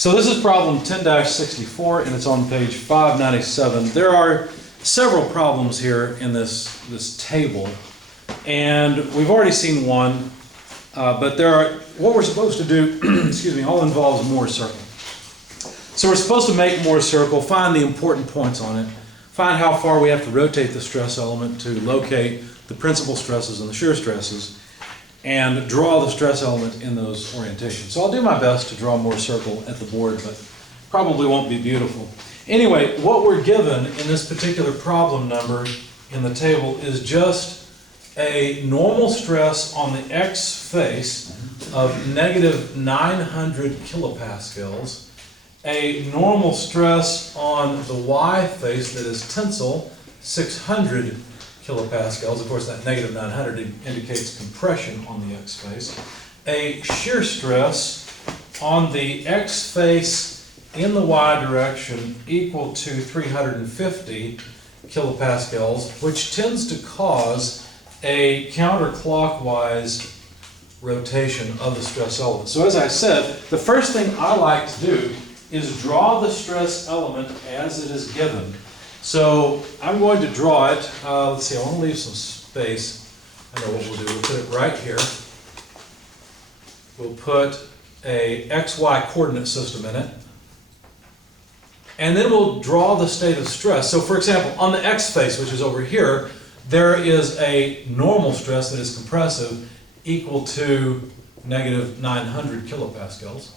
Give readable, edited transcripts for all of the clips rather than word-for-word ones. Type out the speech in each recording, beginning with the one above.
So this is problem 10-64 and it's on page 597. There are several problems here in this table, and we've already seen one, but what we're supposed to do, excuse me, all involves Moore's circle. So we're supposed to make Moore's circle, find the important points on it, find how far we have to rotate the stress element to locate the principal stresses and the shear stresses, and draw the stress element in those orientations. So I'll do my best to draw Moore's circle at the board, but probably won't be beautiful. Anyway, what we're given in this particular problem number in the table is just a normal stress on the X face of negative 900 kilopascals, a normal stress on the Y face that is tensile, 600 kilopascals. Of course, that negative 900 indicates compression on the X face. A shear stress on the X face in the Y direction equal to 350 kilopascals, which tends to cause a counterclockwise rotation of the stress element. So as I said, the first thing I like to do is draw the stress element as it is given. So I'm going to draw it. Let's see, I want to leave some space. I know what we'll do. We'll put it right here. We'll put a XY coordinate system in it. And then we'll draw the state of stress. So for example, on the X face, which is over here, there is a normal stress that is compressive equal to negative 900 kilopascals.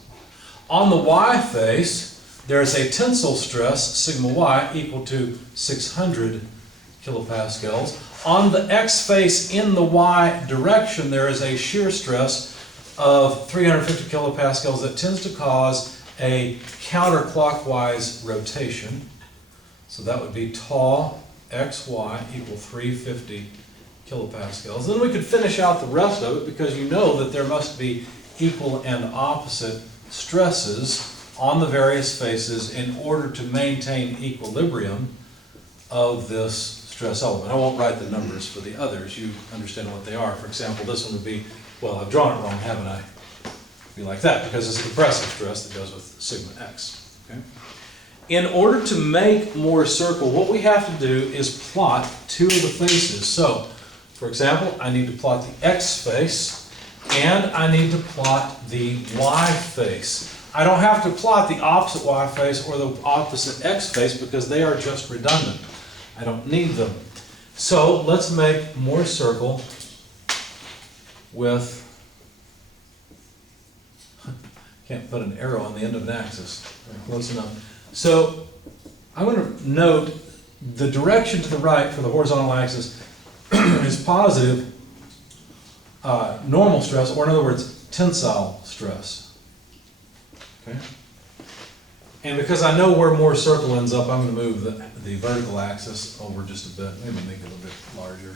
On the Y face, there is a tensile stress, sigma y, equal to 600 kilopascals. On the X face in the Y direction, there is a shear stress of 350 kilopascals that tends to cause a counterclockwise rotation. So that would be tau xy equal 350 kilopascals. Then we could finish out the rest of it, because you know that there must be equal and opposite stresses on the various faces in order to maintain equilibrium of this stress element. I won't write the numbers for the others. You understand what they are. For example, this one would be, well, I've drawn it wrong, haven't I? Be like that, because it's a compressive stress that goes with sigma x. Okay? In order to make Moore's circle, what we have to do is plot two of the faces. So, for example, I need to plot the X face, and I need to plot the Y face. I don't have to plot the opposite Y face or the opposite X face because they are just redundant. I don't need them. So let's make Moore's circle with, can't put an arrow on the end of an axis. Close enough. So I'm going to note the direction to the right for the horizontal axis is positive normal stress, or in other words, tensile stress. Okay? And because I know where Moore's circle ends up, I'm going to move the vertical axis over just a bit, maybe make it a little bit larger,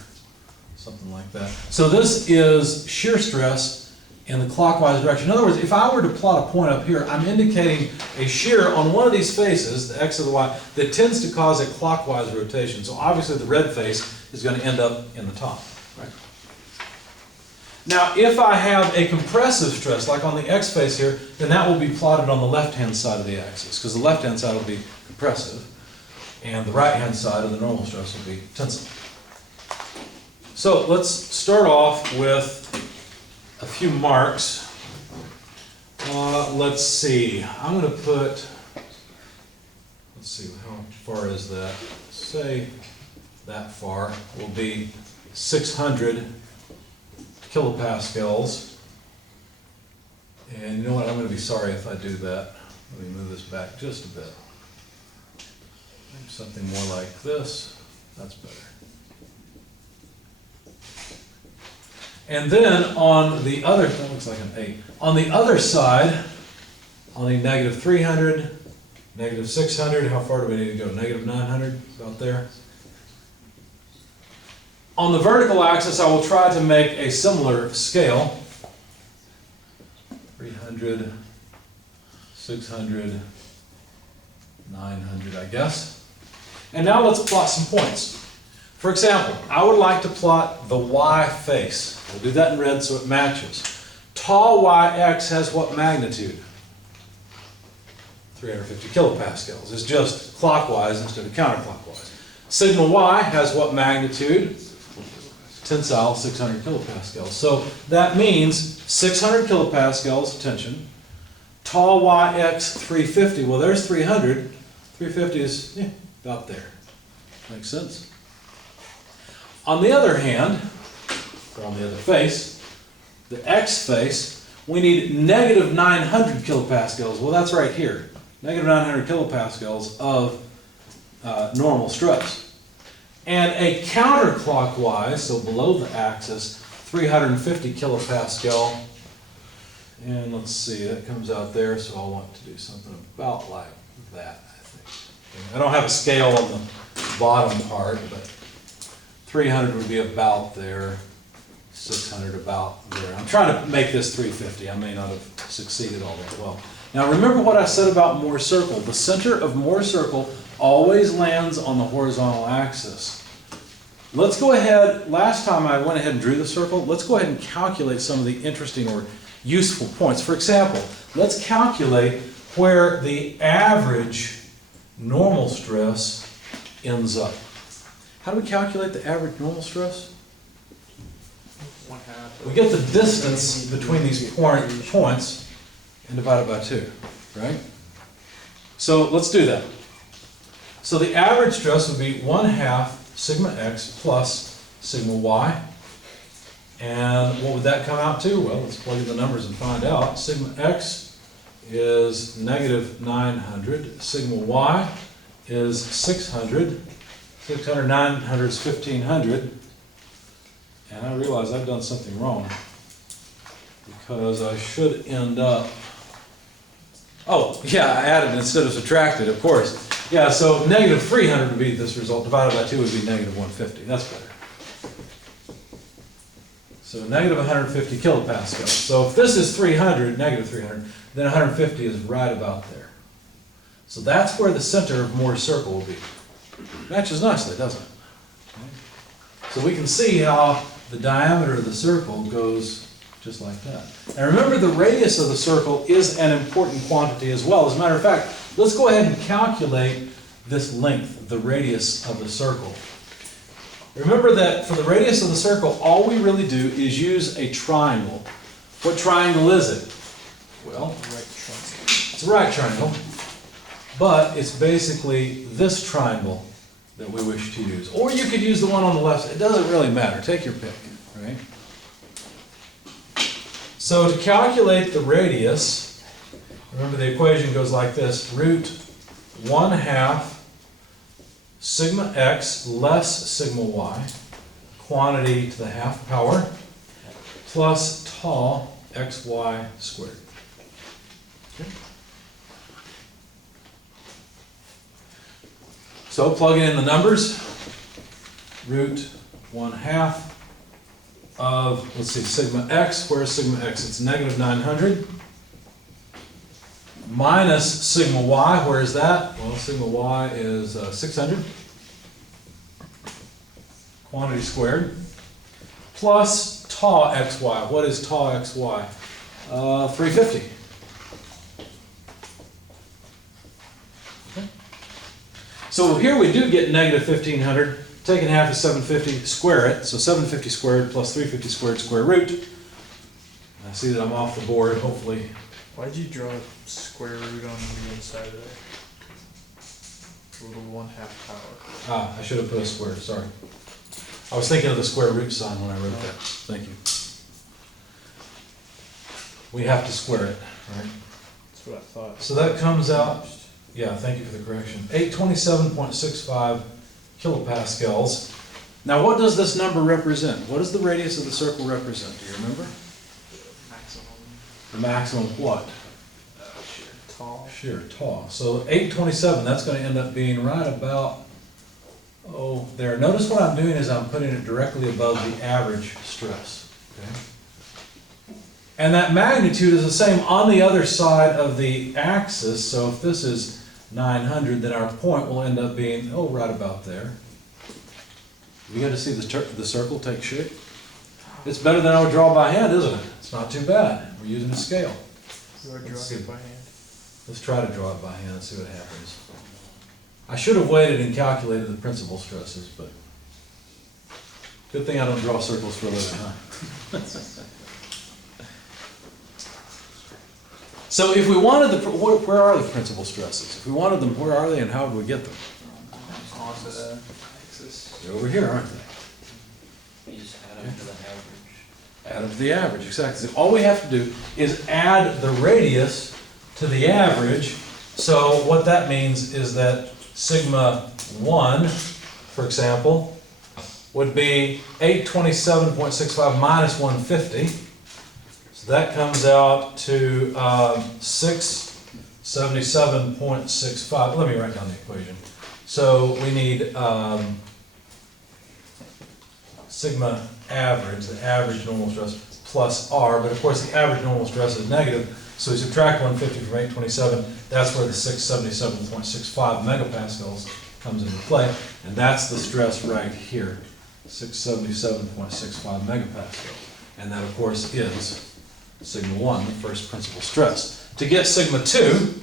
something like that. So this is shear stress in the clockwise direction. In other words, if I were to plot a point up here, I'm indicating a shear on one of these faces, the X or the Y, that tends to cause a clockwise rotation. So obviously the red face is going to end up in the top. Right? Now, if I have a compressive stress, like on the X face here, then that will be plotted on the left-hand side of the axis, because the left-hand side will be compressive, and the right-hand side of the normal stress will be tensile. So let's start off with a few marks. Let's see. I'm going to put, let's see, how far is that? Say that far will be 600 kilopascals. And you know what? I'm going to be sorry if I do that. Let me move this back just a bit. Maybe something more like this. That's better. And then on the other, that looks like an 8. On the other side, I'll need negative 300, negative 600. How far do we need to go? Negative 900, about there. On the vertical axis, I will try to make a similar scale. 300, 600, 900, I guess. And now let's plot some points. For example, I would like to plot the Y face. We'll do that in red so it matches. Tau yx has what magnitude? 350 kilopascals. It's just clockwise instead of counterclockwise. Sigma y has what magnitude? Tensile 600 kilopascals. So that means 600 kilopascals tension, tall yx 350. Well, there's 300. 350 is about there. Makes sense? On the other hand, or on the other face, the x face, we need negative 900 kilopascals. Well, that's right here. Negative 900 kilopascals of normal stress. And a counterclockwise, so below the axis, 350 kilopascal. And let's see, that comes out there, so I'll want to do something about like that, I think. I don't have a scale on the bottom part, but 300 would be about there, 600 about there. I'm trying to make this 350. I may not have succeeded all that well. Now remember what I said about Mohr's circle. The center of Mohr's circle always lands on the horizontal axis. Let's go ahead, last time I went ahead and drew the circle, let's go ahead and calculate some of the interesting or useful points. For example, let's calculate where the average normal stress ends up. How do we calculate the average normal stress? We get the distance between these points and divide it by 2, right? So let's do that. So the average stress would be 1/2 sigma x plus sigma y. And what would that come out to? Well, let's plug in the numbers and find out. Sigma x is negative 900. Sigma y is 600. 600, 900 is 1500. And I realize I've done something wrong because I should end up, oh, yeah, I added instead of subtracted, of course. Yeah, so negative 300 would be this result, divided by 2 would be negative 150. That's better. So negative 150 kilopascals. So if this is 300, negative 300, then 150 is right about there. So that's where the center of Mohr's circle will be. Matches nicely, doesn't it? So we can see how the diameter of the circle goes just like that. And remember, the radius of the circle is an important quantity as well. As a matter of fact, let's go ahead and calculate this length, the radius of the circle. Remember that for the radius of the circle, all we really do is use a triangle. What triangle is it? Well, it's a right triangle, but it's basically this triangle that we wish to use. Or you could use the one on the left. It doesn't really matter. Take your pick, right? So to calculate the radius, remember the equation goes like this: root 1/2 sigma x less sigma y, quantity to the half power, plus tau xy squared. Okay. So plug in the numbers. Root 1/2 of, let's see, sigma x. Where's sigma x? It's negative 900. Minus sigma y. Where is that? Well, sigma y is 600. Quantity squared. Plus tau xy. What is tau xy? 350. Okay. So here we do get negative 1500. Taking half is 750, square it. So 750 squared plus 350 squared, square root. I see that I'm off the board, hopefully. Why did you draw a square root on the inside of it? Little 1/2 power. Ah, I should have put a square, sorry. I was thinking of the square root sign when I wrote that. Thank you. We have to square it, right? That's what I thought. So that comes out, yeah, thank you for the correction, 827.65 kilopascals. Now what does this number represent? What does the radius of the circle represent? Do you remember? Maximum. The maximum of what? Shear. Tall. Shear, tau. So 827, that's going to end up being right about, oh, there. Notice what I'm doing is I'm putting it directly above the average stress. Okay? And that magnitude is the same on the other side of the axis. So if this is 900, then our point will end up being, oh, right about there. You got to see the circle take shape. It's better than I would draw by hand, isn't it? It's not too bad. We're using a scale. You are drawing it by hand. Let's try to draw it by hand and see what happens. I should have waited and calculated the principal stresses, but good thing I don't draw circles for a living, huh? So if we wanted where are the principal stresses? If we wanted them, where are they and how would we get them? Onto the axis. They're over here, aren't they? You just add them to the average. Add them to the average, exactly. So all we have to do is add the radius to the average. So what that means is that sigma 1, for example, would be 827.65 minus 150. So that comes out to 677.65. Let me write down the equation. So we need sigma average, the average normal stress, plus R, but of course the average normal stress is negative, so we subtract 150 from 827, that's where the 677.65 megapascals comes into play, and that's the stress right here, 677.65 megapascals. And that of course is sigma 1, the first principal stress. To get sigma 2,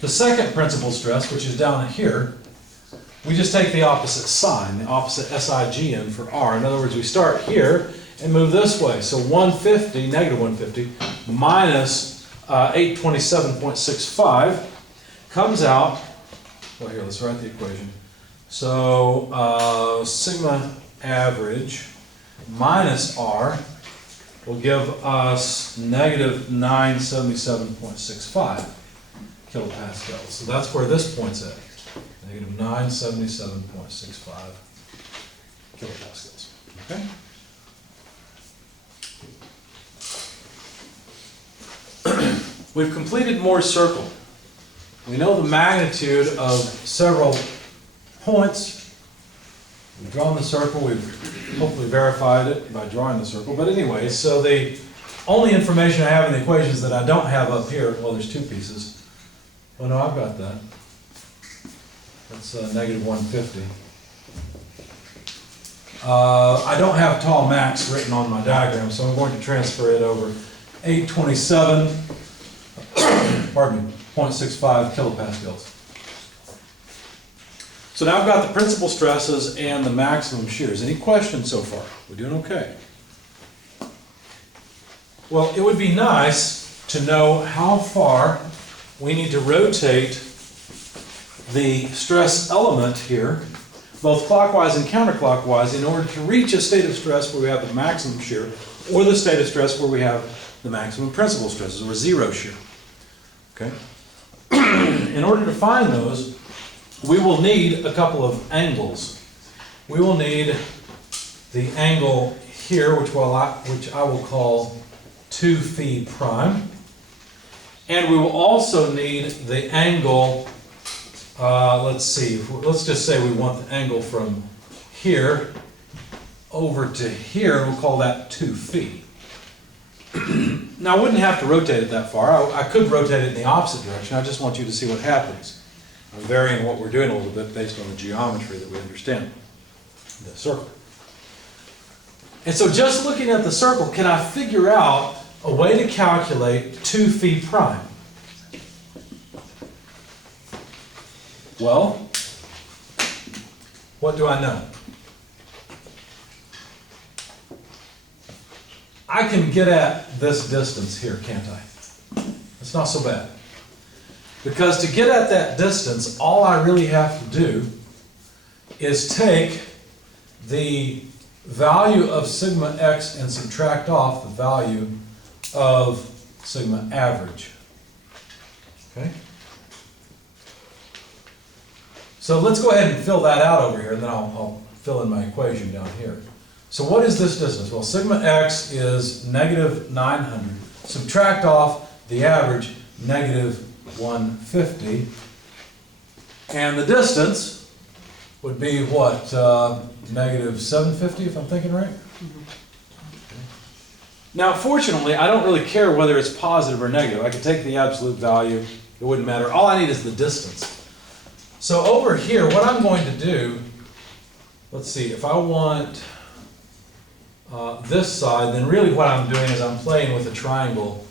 the second principal stress, which is down here, we just take the opposite sign, the opposite SIGN for R. In other words, we start here and move this way. So 150, negative 150, minus 827.65 comes out, well here, let's write the equation. So sigma average minus R will give us negative 977.65 kilopascals. So that's where this point's at. Negative 977.65 kilopascals. Okay? We've completed Moore's circle. We know the magnitude of several points. We've drawn the circle. We've hopefully verified it by drawing the circle. But anyway, so the only information I have in the equations that I don't have up here, well, there's two pieces. Oh no, I've got that. That's negative 150. I don't have tall max written on my diagram, so I'm going to transfer it over. 827, pardon me, 0.65 kilopascals. So now I've got the principal stresses and the maximum shears. Any questions so far? We're doing okay. Well, it would be nice to know how far we need to rotate the stress element here, both clockwise and counterclockwise, in order to reach a state of stress where we have the maximum shear, or the state of stress where we have the maximum principal stresses, or zero shear. Okay? In order to find those, we will need a couple of angles. We will need the angle here, which I will call 2 phi prime, and we will also need the angle. Let's see, let's just say we want the angle from here over to here, we'll call that 2 phi. Now I wouldn't have to rotate it that far, I could rotate it in the opposite direction, I just want you to see what happens. I'm varying what we're doing a little bit based on the geometry that we understand, the circle. And so just looking at the circle, can I figure out a way to calculate 2 phi prime? Well, what do I know? I can get at this distance here, can't I? It's not so bad. Because to get at that distance, all I really have to do is take the value of sigma x and subtract off the value of sigma average. Okay? So let's go ahead and fill that out over here, and then I'll fill in my equation down here. So what is this distance? Well, sigma x is negative 900. Subtract off the average, negative 150. And the distance would be what? Negative 750, if I'm thinking right? Now, fortunately, I don't really care whether it's positive or negative. I can take the absolute value. It wouldn't matter. All I need is the distance. So over here, what I'm going to do, let's see, if I want this side, then really what I'm doing is I'm playing with a triangle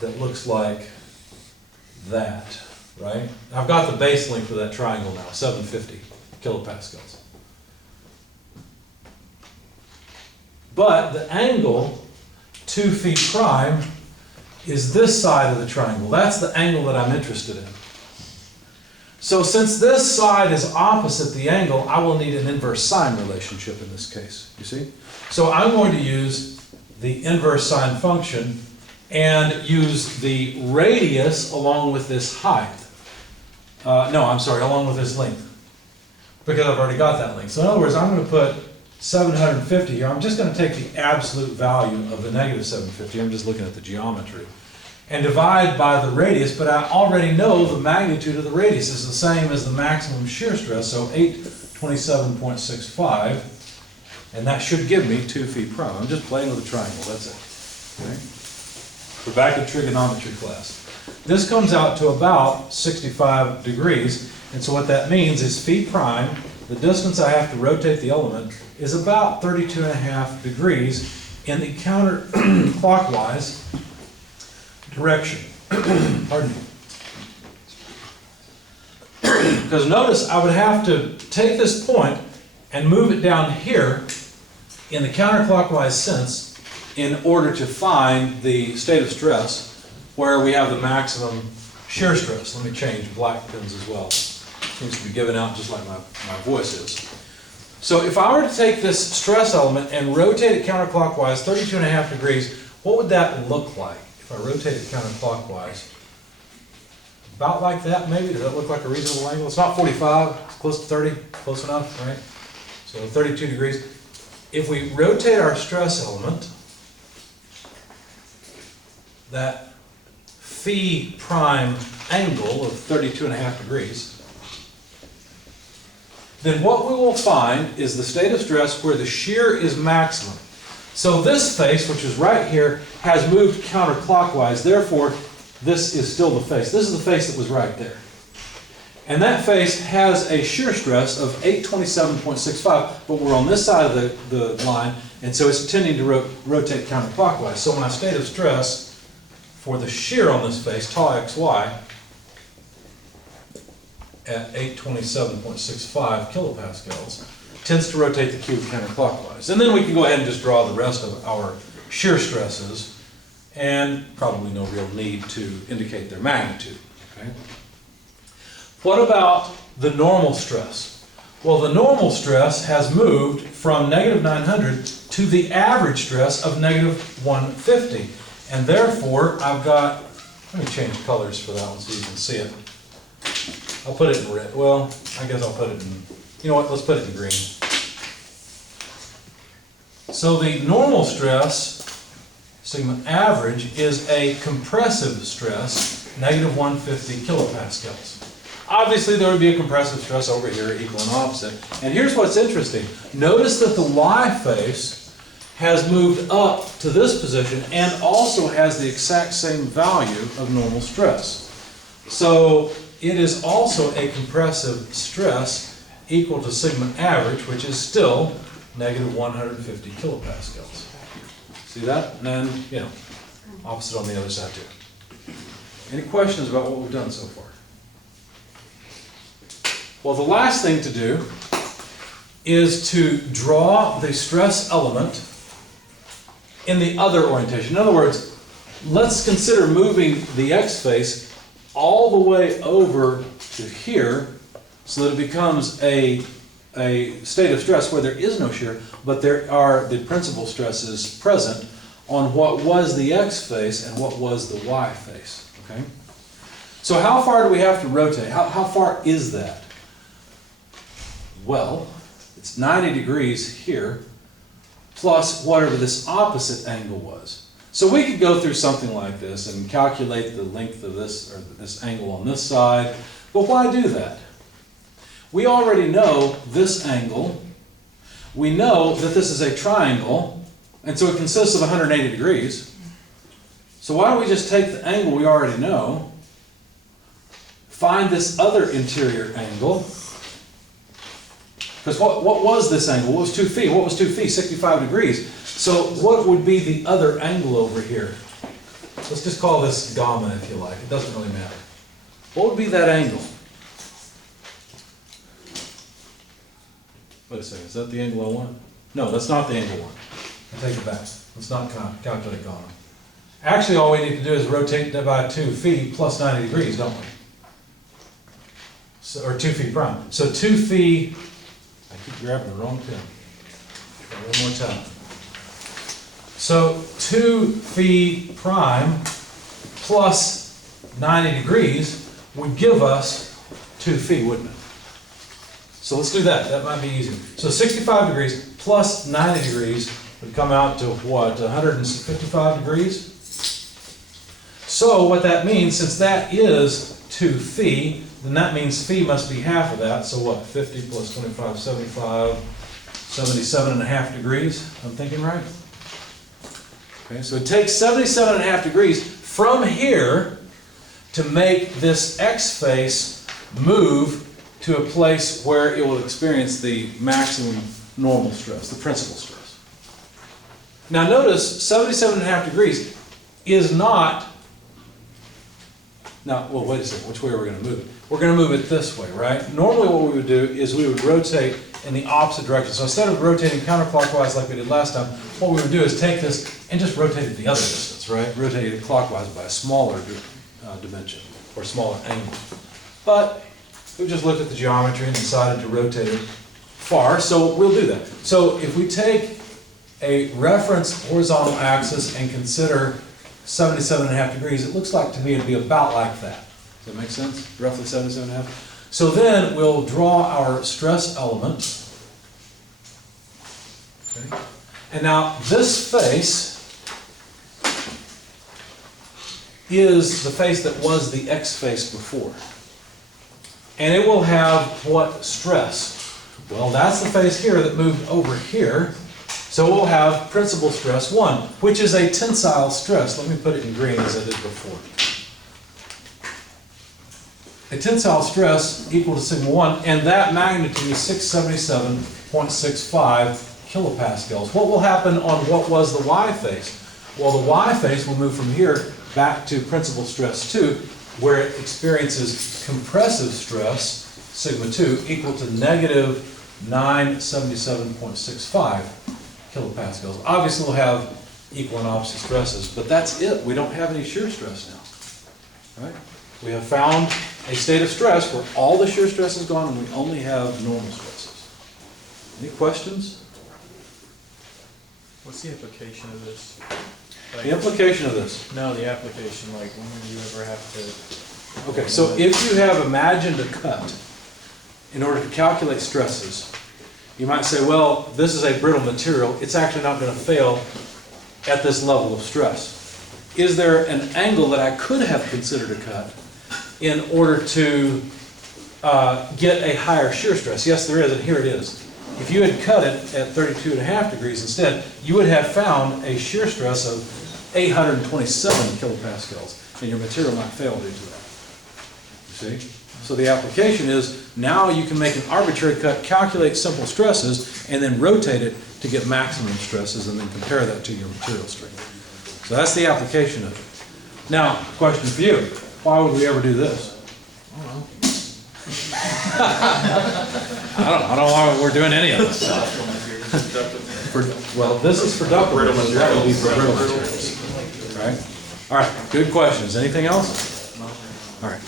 that looks like that, right? I've got the base length for that triangle now, 750 kilopascals. But the angle, 2 phi prime, is this side of the triangle. That's the angle that I'm interested in. So since this side is opposite the angle, I will need an inverse sine relationship in this case, you see? So I'm going to use the inverse sine function and use the radius along with this height. Along with this length. Because I've already got that length. So in other words, I'm going to put 750 here. I'm just going to take the absolute value of the negative 750. I'm just looking at the geometry. And divide by the radius, but I already know the magnitude of the radius is the same as the maximum shear stress, so 827.65, and that should give me 2 phi prime. I'm just playing with a triangle, that's it. Okay? We're back in trigonometry class. This comes out to about 65 degrees, and so what that means is phi prime, the distance I have to rotate the element, is about 32.5 degrees in the counterclockwise direction. Pardon me. Because notice I would have to take this point and move it down here in the counterclockwise sense in order to find the state of stress where we have the maximum shear stress. Let me change black pins as well. Seems to be given out just like my voice is. So if I were to take this stress element and rotate it counterclockwise 32.5 degrees, what would that look like? If I rotate it counterclockwise, about like that maybe. Does that look like a reasonable angle? It's not 45, it's close to 30, close enough, right? So 32 degrees. If we rotate our stress element, that phi prime angle of 32.5 degrees, then what we will find is the state of stress where the shear is maximum. So this face, which is right here, has moved counterclockwise. Therefore, this is still the face. This is the face that was right there. And that face has a shear stress of 827.65, but we're on this side of the line, and so it's tending to rotate counterclockwise. So my state of stress for the shear on this face, tau xy, at 827.65 kilopascals, tends to rotate the cube counterclockwise. And then we can go ahead and just draw the rest of our shear stresses, and probably no real need to indicate their magnitude. Okay? What about the normal stress? Well, the normal stress has moved from negative 900 to the average stress of negative 150. And therefore, I've got, let me change colors for that one so you can see it. I'll put it in red. Well, I guess I'll put it in, you know what, let's put it in green. So the normal stress, sigma average, is a compressive stress, negative 150 kilopascals. Obviously, there would be a compressive stress over here, equal and opposite. And here's what's interesting. Notice that the Y face has moved up to this position and also has the exact same value of normal stress. So it is also a compressive stress equal to sigma average, which is still negative 150 kilopascals. See that? And then, you know, opposite on the other side too. Any questions about what we've done so far? Well, the last thing to do is to draw the stress element in the other orientation. In other words, let's consider moving the x face all the way over to here so that it becomes a state of stress where there is no shear, but there are the principal stresses present on what was the x face and what was the y face. Okay? So how far do we have to rotate? How far is that? Well, it's 90 degrees here, plus whatever this opposite angle was. So we could go through something like this and calculate the length of this, or this angle on this side, but why do that? We already know this angle. We know that this is a triangle, and so it consists of 180 degrees. So why don't we just take the angle we already know, find this other interior angle, because what was this angle? What was 2 phi? What was 2 phi? 65 degrees. So what would be the other angle over here? Let's just call this gamma if you like. It doesn't really matter. what would be that angle? Wait a second, is that the angle I want? No, that's not the angle I want. I take it back. Let's not calculate column. Actually, all we need to do is rotate that by 2 feet plus 90 degrees, don't we? So, or 2 feet prime. So 2 feet, I keep grabbing the wrong pin. Try one more time. So 2 feet prime plus 90 degrees would give us 2 feet, wouldn't it? So let's do that. That might be easier. So 65 degrees plus 90 degrees would come out to what, 155 degrees? So what that means, since that is 2 phi, then that means phi must be half of that. So what, 50 plus 25, 75, 77.5 degrees? I'm thinking right? Okay, so it takes 77.5 degrees from here to make this X face move to a place where it will experience the maximum normal stress, the principal stress. Now notice 77.5 degrees is not, now, well, wait a second, which way are we going to move it? We're going to move it this way, right? Normally what we would do is we would rotate in the opposite direction. So instead of rotating counterclockwise like we did last time, what we would do is take this and just rotate it the other distance, right? Rotate it clockwise by a smaller dimension or smaller angle. But we just looked at the geometry and decided to rotate it far, so we'll do that. So if we take a reference horizontal axis and consider 77.5 degrees, it looks like to me it'd be about like that. Does that make sense? Roughly 77.5. So then we'll draw our stress element. Okay. And now this face is the face that was the X face before. And it will have what stress? Well, that's the face here that moved over here. So we'll have principal stress 1, which is a tensile stress. Let me put it in green as I did before. A tensile stress equal to sigma 1, and that magnitude is 677.65 kilopascals. What will happen on what was the Y face? Well, the Y face will move from here back to principal stress 2, where it experiences compressive stress, sigma 2, equal to negative 977.65 kilopascals. Obviously we'll have equal and opposite stresses, but that's it. We don't have any shear stress now. Right? We have found a state of stress where all the shear stress is gone and we only have normal stresses. Any questions? What's the implication of this? Like, The implication of this. no, the application, like when do you ever have to... Okay, so if you have imagined a cut in order to calculate stresses, you might say, well, this is a brittle material. It's actually not going to fail at this level of stress. Is there an angle that I could have considered a cut in order to get a higher shear stress? Yes, there is, and here it is. If you had cut it at 32.5 degrees instead, you would have found a shear stress of 827 kilopascals, and your material might fail due to that. You see? So the application is, now you can make an arbitrary cut, calculate simple stresses, and then rotate it to get maximum stresses, and then compare that to your material strength. So that's the application of it. Now, question for you. Why would we ever do this? I don't know why we're doing any of this stuff. Well, this is for ductile materials. That would be for brittle materials. Right? All right, good questions. Anything else? All right.